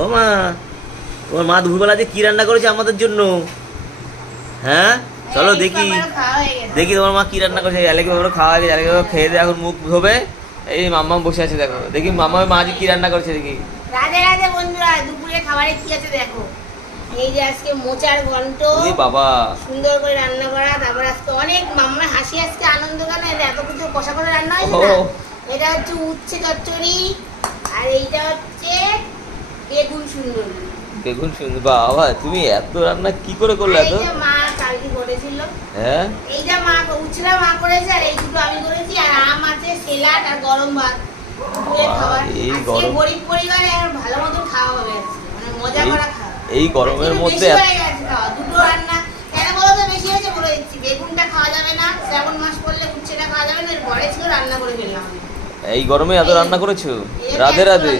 ও মা, তোমার মা দুপুরবেলা যে কি রান্না করেছে আমাদের জন্য? হ্যাঁ চলো দেখি, দেখি তোমার মা কি রান্না করেছে। আলেকে বাবা খাওয়া হয়ে গেছে, আলেকে বাবা খেয়ে দিয়ে এখন মুখ ধোবে। এই মাম্মা বসে আছে, দেখো দেখি মাম্মা মা আজ কি রান্না করেছে দেখি। রাধে রাধে বন্ধুরা, দুপুরে খাবারে কি আছে দেখো। এই যে আজকে মোচার ঘন্ট, বাবা সুন্দর করে রান্না করা। তারপর আজকে অনেক মাম্মার হাসি, আজকে আনন্দ কেন, এত কিছু কষা করে রান্না হয়েছে না। এটা হচ্ছে উচ্ছে চচ্চড়ি, আর এইটা হচ্ছে বেগুন সুন্দর। বেগুন সুন্দর, বাবা তুমি এত রান্না কি করে করলে? এত এইটা মা কালকে করেছিল। হ্যাঁ এইটা মা উচ্ছেটা মা করেছে, আর এই দুটো আমি করেছি। আর আম আছে, সেলাড আর গরম ভাত। এই গরম, গরিব পরিবারে ভালো মতন খাওয়া হবে আজকে, মানে মজা করা খাওয়া। এই গরমের মধ্যে দুটো রান্না কেন বলো তো বেশি হয়েছে বলে দিচ্ছি। বেগুনটা খাওয়া যাবে না, শ্রাবণ মাস পড়লে উচ্ছেটা খাওয়া যাবে না, এর পরে ছিল রান্না করে ফেললাম। এই গরমে এত রান্না করেছো? রাধে রাধে।